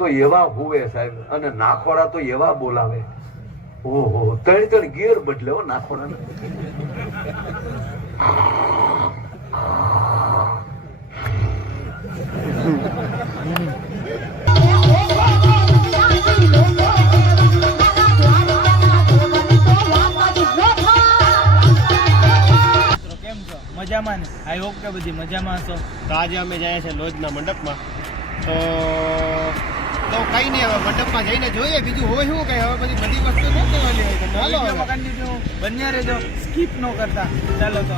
તો એવા હુવે સાહેબ, અને નાખોડા તો એવા બોલાવે. ઓહો, 3 ગિયર બદલે હો નાખોડા. મજામાં ને? આઈ હોપ કે બધી મજામાં હશો. તો આજે અમે જાય છે લોજના મંડપમાં. તો કઈ નહીં, હવે મંડપમાં જઈને જોઈએ બીજું હોય શું કઈ. હવે બધી વસ્તુ ન કહેવાની હોય. ચાલો કન્ટિન્યુ બન્યા રહેજો, સ્કીપ ન કરતા. ચાલો તો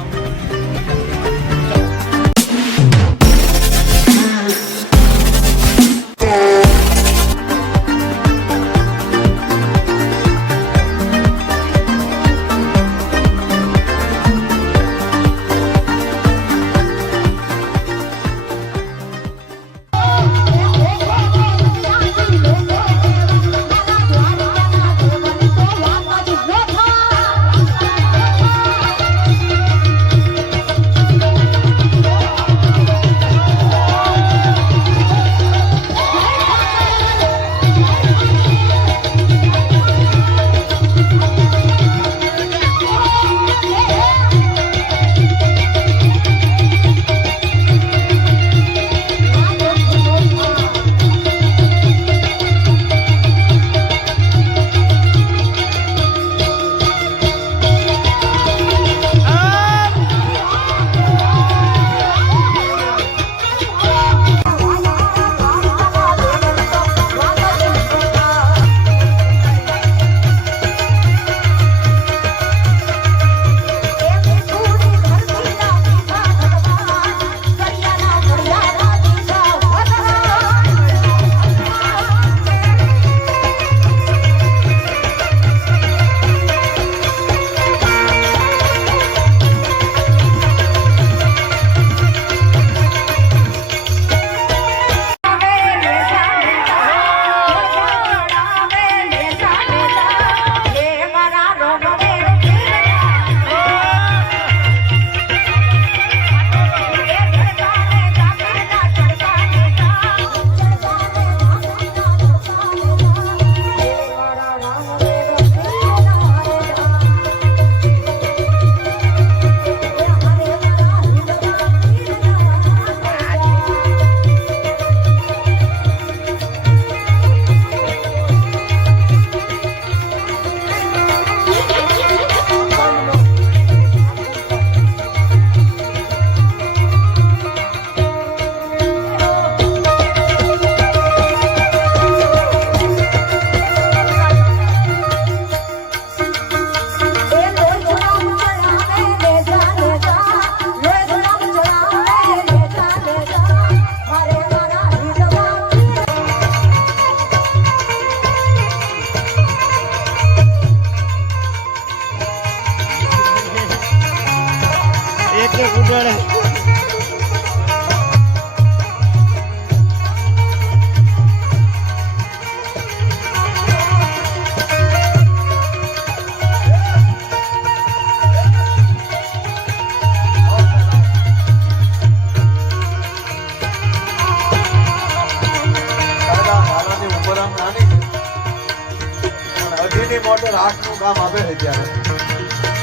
મોટર હાથનું કામ આવે છે ત્યારે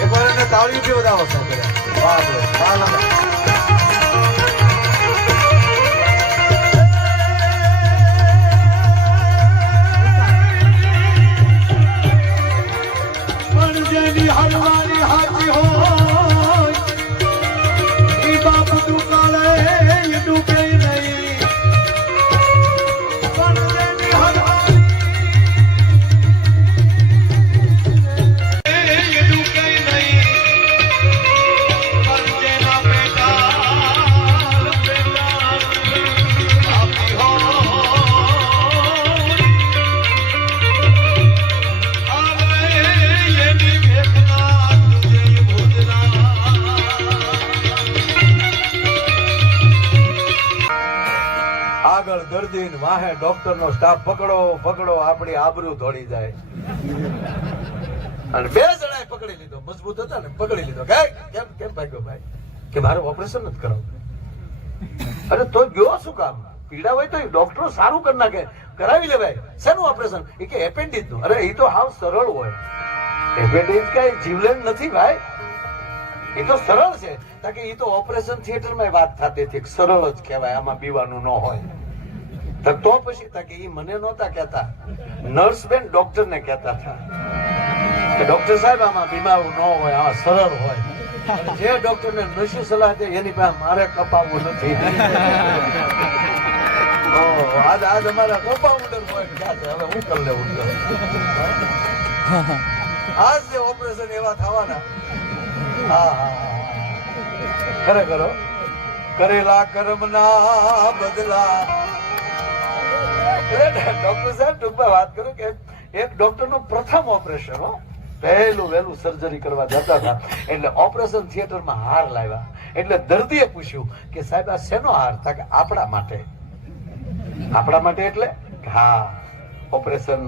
એકવાર એને તાળીઓથી બધા વસ્તુ કર્યા. વાહ હલવાની હાથી હોય ઈ બાપ દુકાળે ડૂબે નહીં. આગળ દર્દી વાહે ડોક્ટર નો સ્ટાફ પકડો આપણી આબરૂ ધોળી જાય. અને 2 જણાએ પકડી લીધો, મજબૂત હતા ને, પકડી લીધો. કેમ ભાગ્યો ભાઈ કે મારે ઓપરેશન નથી કરાવવું. અરે તો ગયો શું કામ? પીડા હોય તો એ ડોક્ટરો સારું કરી નાખે, કરાવી લેવાય. શેનું ઓપરેશન? એ કે એપેન્ડિક્સ નું. અરે એ તો હાવ સરળ હોય. એપેન્ડિક્સ કઈ જીવલેણ નથી ભાઈ, એ તો સરળ છે. તાકે એ તો ઓપરેશન થિયેટરમાં વાત થતી હતી, સરળ જ કહેવાય, આમાં બીવાનું ન હોય. તો પછી તાકે એ મને નહોતા કહેતા, નર્સ બેન ડોક્ટર ને કહેતા હતા કે ડોક્ટર સાહેબ આમાં બીમારું ન હોય, આ સરળ હોય. અને જે ડોક્ટર ને નશી સલાહ દે એની પાસે મારે કપાવવું નથી. આજ અમારા કપાઉન્ડર હોય હવે હું કરી લેવું. આજ જે ઓપરેશન એવા થવાના. હા ખરેખર કરેલા કર્મના બદલા. ડોક્ટર સાહેબ ટૂંકમાં વાત કરું કે એક ડોક્ટર નું પ્રથમ ઓપરેશન હો, પહેલું વહેલું સર્જરી કરવા જતા હતા એટલે ઓપરેશન થિયેટરમાં હાર લાવ્યા. એટલે દર્દીએ પૂછ્યું કે સાહેબ આ શેનો હાર? તા કે આપણા માટે. આપણા માટે એટલે હા ઓપરેશન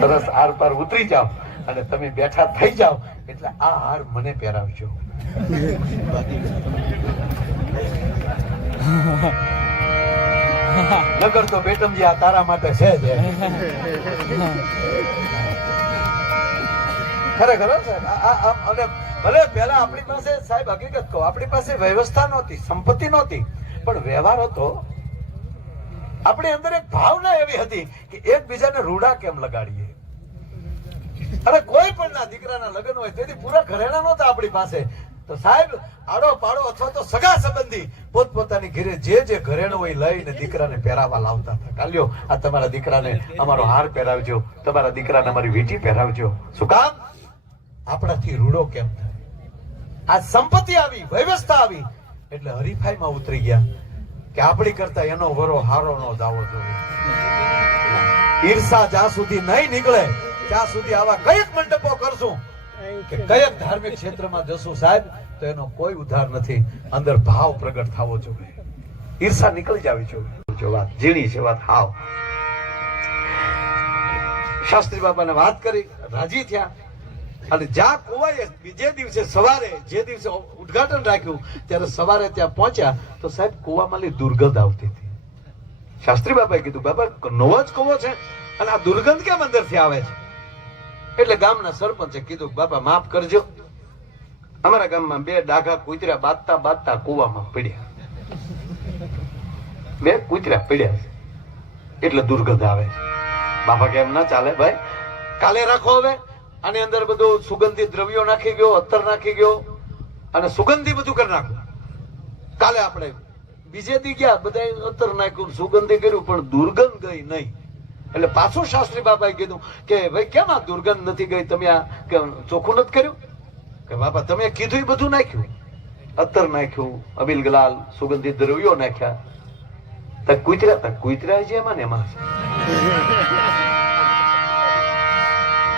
સરસ આર પાર ઉતરી જાવ અને તમે બેઠા થઈ જાવ એટલે આ હાર મને પહેરાવજો. નગર તો બેટમજી આ તારા માટે છે જ. ખરેખર અને ભલે પેલા આપણી પાસે સાહેબ હકીકત કહો, આપણી પાસે વ્યવસ્થા નહોતી, સંપત્તિ નહોતી, પણ વ્યવહાર હતો. આપણી અંદર એક ભાવના એવી હતી કે એકબીજાને રૂડા કેમ લગાડીએ. અરે કોઈ પણ ના દીકરાના લગ્ન હોય તેથી પૂરા ઘરેણા નહોતા આપણી પાસે, તો સાહેબ આડો પાડો અથવા તો સગા સંબંધી પોતપોતાની ઘરે જે ઘરેણું હોય લઈને દીકરાને પહેરાવા લાવતા હતા. કાલ્યો આ તમારા દીકરાને અમારો હાર પહેરાવજો, તમારા દીકરાને અમારી વીંટી પહેરાવજો. શું કામ? આપણાથી રૂડો કેમ થાય? આ સંપત્તિ આવી, વ્યવસ્થા આવી એટલે હરીફાઈમાં ઉતરી ગયા કે આપણી કરતા એનો વરો હારો નો દાવો જોઈએ. ઈર્ષા જ્યાં સુધી નહીં નીકળે ત્યાં સુધી આવા કઈક મંડપો કરશું કે કઈક ધાર્મિક ક્ષેત્રમાં જશું સાહેબ તો એનો કોઈ ઉધાર નથી. અંદર ભાવ પ્રગટ થવો જોઈએ, ઈર્ષા નીકળી જવી જોઈએ. વાત ઝીણી છે, વાત હાવ. શાસ્ત્રી બાપાને વાત કરી, રાજી થયા. અને જ્યાં કુવાએ બીજે દિવસે સવારે, જે દિવસે ઉદ્ઘાટન રાખ્યું ત્યારે સવારે ત્યાં પહોંચ્યા તો સાહેબ કુવામાં દુર્ગંધ આવતી હતી. શાસ્ત્રી બાપાએ કીધું બાપા નવો જ કુવો છે અને આ દુર્ગંધ કેમ અંદરથી આવે છે? એટલે ગામના સરપંચે કીધું બાપા માફ કરજો, અમારા ગામમાં 2 ડાઘા કૂતરા બાંધતા બાંધતા કુવામાં પડ્યા, 2 કૂતરા પડ્યા છે એટલે દુર્ગંધ આવે છે. બાપા કેમ ના ચાલે ભાઈ, કાલે રાખો. હવે આની અંદર બધું સુગંધી દ્રવ્યો નાખી ગયો, અત્તર નાખી ગયો અને સુગંધી બધું કરી નાખ્યું. કાલે આપણે બીજે દી ગયા બધા અત્તર નાખ્યું, સુગંધી કર્યું, પણ દુર્ગંધ ગઈ નહીં. એટલે પાછું શાસ્ત્રી બાપાએ કીધું કે ભાઈ કેમ આ દુર્ગંધ નથી ગઈ, તમે આ ચોખ્ખું નથી કર્યું? કે બાપા તમે કીધું એ બધું નાખ્યું, અત્તર નાખ્યું, અબીલ ગલાલ, સુગંધી દ્રવ્યો નાખ્યા, કુતરા છે એમાં ને એમાં.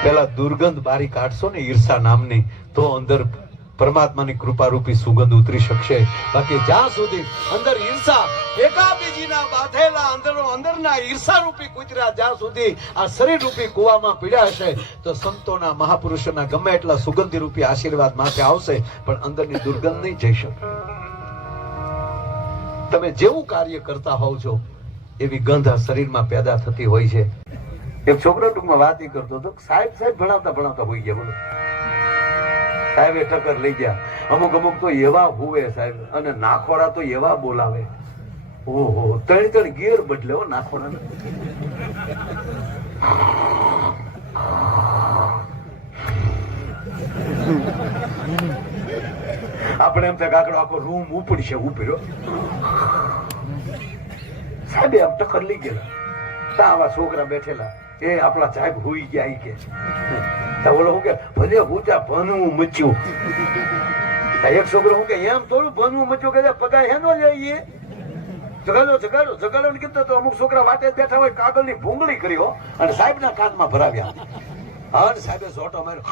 પેલા દુર્ગંધ બારી કાઢશો ને ઈર્ષા નામની, તો અંદર પરમાત્માની કૃપા રૂપી સુગંધ ઉતરી શકશે. બાકી જ્યાં સુધી અંદર ઈર્ષા, એકાબીજીના બાંધેલા અંદરના ઈર્ષા રૂપી કુતરા જ્યાં સુધી આ શરીર રૂપી કુવામાં પીડ્યા હશે તો સંતોના, મહાપુરુષોના ગમે એટલા સુગંધી રૂપી આશીર્વાદ માથે આવશે પણ અંદરની દુર્ગંધ નહીં જઈ શકે. તમે જેવું કાર્ય કરતા હોવ છો એવી ગંધ આ શરીરમાં પેદા થતી હોય છે. એક છોકરો ટૂંકમાં વાત એ કરતો હતો, સાહેબ ભણાવતા હોઈ ગયા. બોલો સાહેબ એ ટક્કર લઈ ગયા. અમુક તો એવા હુવે સાહેબ, અને નાખોડા તો એવા બોલાવે, ઓહો 3 ગિયર બદલે હો નાખોડા. આપણે એમ થાય કાકડો આખો રૂમ ઉપડશે, ઉપડ્યો. સાહેબ આમ ટક્કર લઈ ગયેલા. આવા છોકરા બેઠેલા, એ આપણા સાહેબ હુઈ ગયા. ઈ કે બોલો હું કે ભલે હુજા ભનવું મચ્યું. એક છોકરો હું કે એમ થોડું ભનવું મચ્યું કે પગાર હેનો લઈએ, જગાડો ને કીધું તો અમુક છોકરા વાટે બેઠા હોય, કાગળની ભૂંગળી કરી અને સાહેબના કાનમાં ભરાવ્યા. અને સાહેબે ઝોટો માર્યો.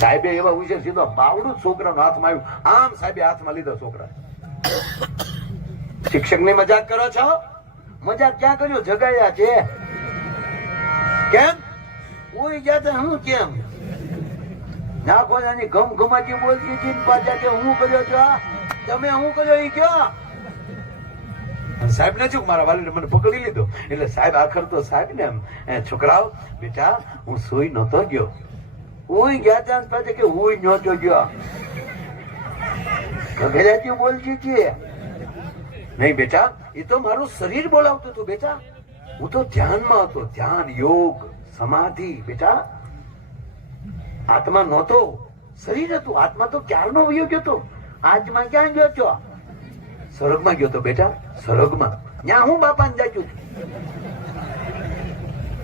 સાહેબે એવા ઉછેર સીધો બાવડું છોકરાનો હાથમાં આવ્યું, આમ સાહેબે હાથમાં લીધો છોકરા. શિક્ષકની મજાક કરો છો? મજાક ક્યાં કર્યો? જગાયા છે. કેમ ઉઈ ગયા તા? હું કેમ નાખો નાની ગમ ગમાજી બોલતી હતી પાછા કે હું કર્યો છો? તમે હું કહ્યું ઈ કયો સાહેબ ને ચૂક મારા વાલીને મને પકડી લીધો એટલે સાહેબ આખર તો સાહેબ ને એમ છોકરાઓ બેટા હું સુઈ નતો ગયો હું ગયા ત્યાં પછી કે હું નતો ગયો ગુજરાતી બોલતી છે નહીં બેટા એ તો મારું શરીર બોલાવતું હતું બેટા હું તો ધ્યાનમાં હતો ધ્યાન યોગ સમાધિ બેટા આત્મા નહોતો શરીર હતું આત્મા તો ક્યારનો વયો ગયો તો આજમાં ક્યાં ગયો છો સ્વર્ગમાં ગયો તો બેટા સ્વર્ગમાં ત્યાં હું બાપાને જાચ્યું છું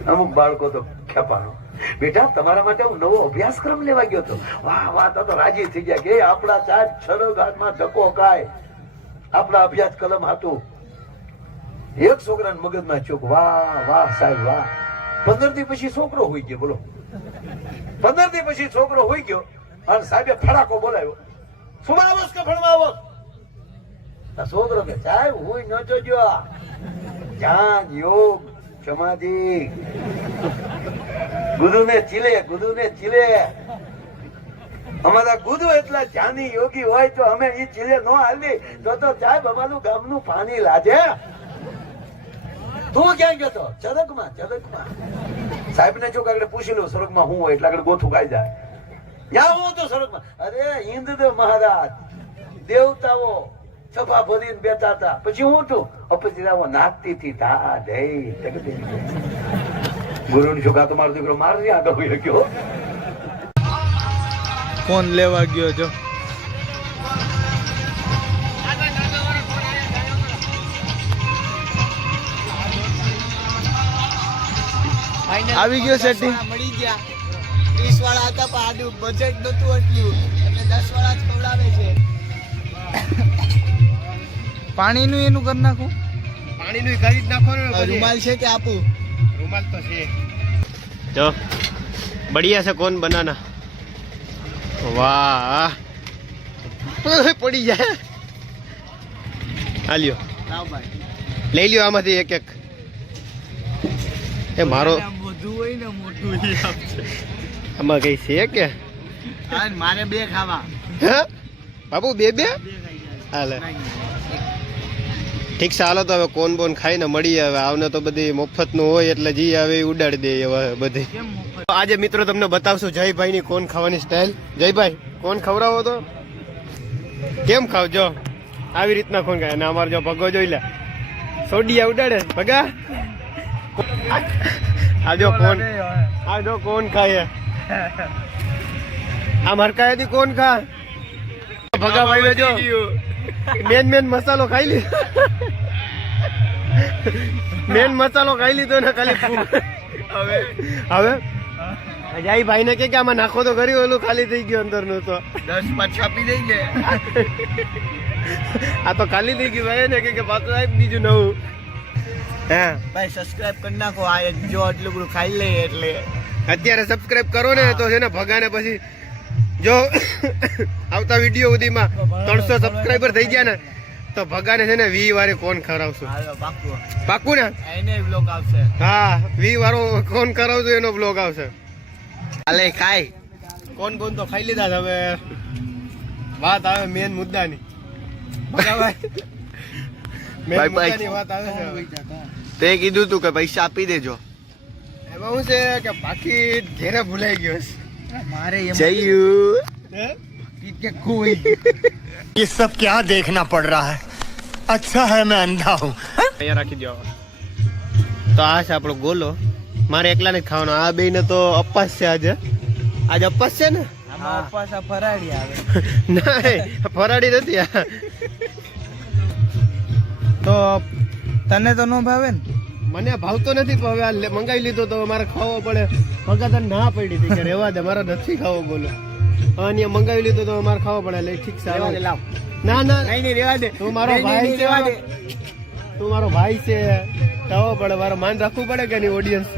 અમુક બાળકો તો ખેપાનો બેટા તમારા માટે હું નવો અભ્યાસક્રમ લેવા ગયો હતો વાહ વાહ તો રાજી થઈ ગયા કે આપણા ચાર છડો ઘાટમાં ધક્કો ખાય આપણા અભ્યાસ કલમ હતું એક છોકરાના મગજમાં ચોક વાહ વાહ સાહેબ વાહ 15 દી પછી છોકરો હોઈ ગયો બોલો 15 દી પછી છોકરો હોઈ ગયો અને સાહેબે ફડાકો બોલાવ્યો શું આવસ કે ફળવા છોકરો કે સાહેબ હું ન જોજો ધ્યાન યોગ સમાધિ ગુરુ ને ચીલે અમારા ગુરુ એટલા ધ્યાની યોગી હોય તો અમે ઈ ચીલે નો હાલી તો સાહેબ અમારું ગામનું પાણી લાજે તું ક્યાં ગયો તો ચરકમાં સાહેબ ને જો આગળ પૂછી લો સ્વર્ગમાં હું હોય એટલે આગળ ગોથું ખાઈ જાય યા હું તો સ્વર્ગમાં અરે ઇન્દ્રદેવ મહારાજ દેવતાઓ સભા ભરીને બેઠા હતા પછી હું તું અપજરાઓ નાચતી હતી તા જય ગુરુ ની છોકરા તો મારો દીકરો મારી આગળ હોઈ ગયો ફોન લેવા ગયો છો આવી ગયો સેટિંગ મળી ગયા 30 વાળા હતા પણ આડું બજેટ નતું એટલું એટલે 10 વાળા જ ખવડાવે છે પાણીનું એનું કરી નાખું પાણીનું કરી જ નાખો ને રૂમાલ છે કે આપું રૂમાલ તો છે જો બઢિયા છે કોણ બનાના વાહ પડી જાય હાલ્યો લાવ ભાઈ લઈ લ્યો આમાંથી એક એક એ મારો મોઢું હોય ને મોટું ઈ આપશે આમાં કઈ છે કે મારે બે ખાવા હે બાબુ બે હાલે ઠીક છે હાલો તો હવે કોણ બોન ખાઈને મળીએ હવે આવને તો બધી મફતનું હોય એટલે જી આવે એ ઉડાડી દે હવે બધી આજે મિત્રો તમને બતાવશું જયભાઈ ની કોણ ખાવાની સ્ટાઈલ જયભાઈ કોણ ખવડાવો તો કેમ ખાવજો આવી રીતના કોણ ખાય અને અમારો જો ભગો જોઈ લે સોડિયા ઉડાડે ભગા આજો કોણ ખાય આ મરકાયાથી કોણ ખા ભગા ભાઈ જો મેન મસાલો ખાઈ લીધો મેન મસાલો ખાઈ લીધો ને ખાલી હવે જય ભાઈ ને કે આમાં નાખો તો કરી ઓલું ખાલી થઈ ગયું અંદર નું તો 10 પાછા આપી દઈ ને આ તો ખાલી થઈ ગયું ભાઈ ને કે પાછું આવી બીજું નવું હે ભાઈ સબસ્ક્રાઇબ કરી નાખો આ જો આટલું બધું ખાઈ લે એટલે અત્યારે સબસ્ક્રાઇબ કરો ને તો છે ને ભગાને પછી જો આવતા વિડીયો સુધીમાં 300 સબસ્ક્રાઇબર થઈ ગયા ને તો ભગાને છે ને 20 વારે કોણ ખવડાવશું પાકું ને એને વ્લોગ આવશે હા 20 વારો કોણ કરાવશું એનો વ્લોગ આવશે હાલે ખાય કોણ કોણ તો ખાઈ લીધા હવે વાત આવે મેન મુદ્દાની મેન મુદ્દાની વાત આવે છે તે કીધું તું કે પૈસા આપી દેજો એમાં શું છે કે બાકી ઘેરે ભૂલાઈ ગયો મારે ये सब क्या देखना पड़ रहा है अच्छा है मैं अंधा हूँ અહીંયા રાખી દો તો આ છે આપણો ગોલો મારે એકલા ને ખાવાનો આ બે ને તો અપાસ છે આજે અપાસ છે ને પાછા ફરાડી આવે નહીં ફરાડી નથી આ તો તને તો ન ભાવે ને મને ભાવતો નથી પણ હવે આ મંગાવી લીધો તો મારે ખાવો પડે ભગા તને ના પડી હતી કે રહેવા દે મારે નથી ખાવો બોલો અને મંગાવી લીધો તો મારે ખાવો પડે એટલે ઠીક છે લાવ ના ના નહીં રહેવા દે તું મારો ભાઈ છે તું મારો ભાઈ છે ખાવો પડે મારે માન રાખવું પડે કે નહીં ઓડિયન્સ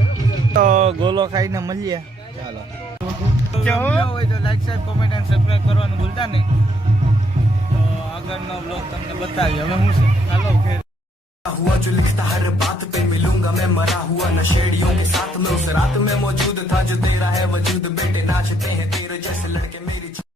તો ગોલો ખાઈને મળીએ ચાલો હોય તો લાઈક શેર કોમેન્ટ અને સબસ્ક્રાઇબ કરવાનું ભૂલતા નહીં તો આગળનો બ્લોગ તમને બતાવીએ હવે હું છે ચાલો हुआ जो लिखता हर बात पे मिलूंगा मैं मरा हुआ नशेड़ियों के साथ में उस रात में मौजूद था जो तेरा है वजूद बेटे नाचते हैं तेरे जैसे लड़के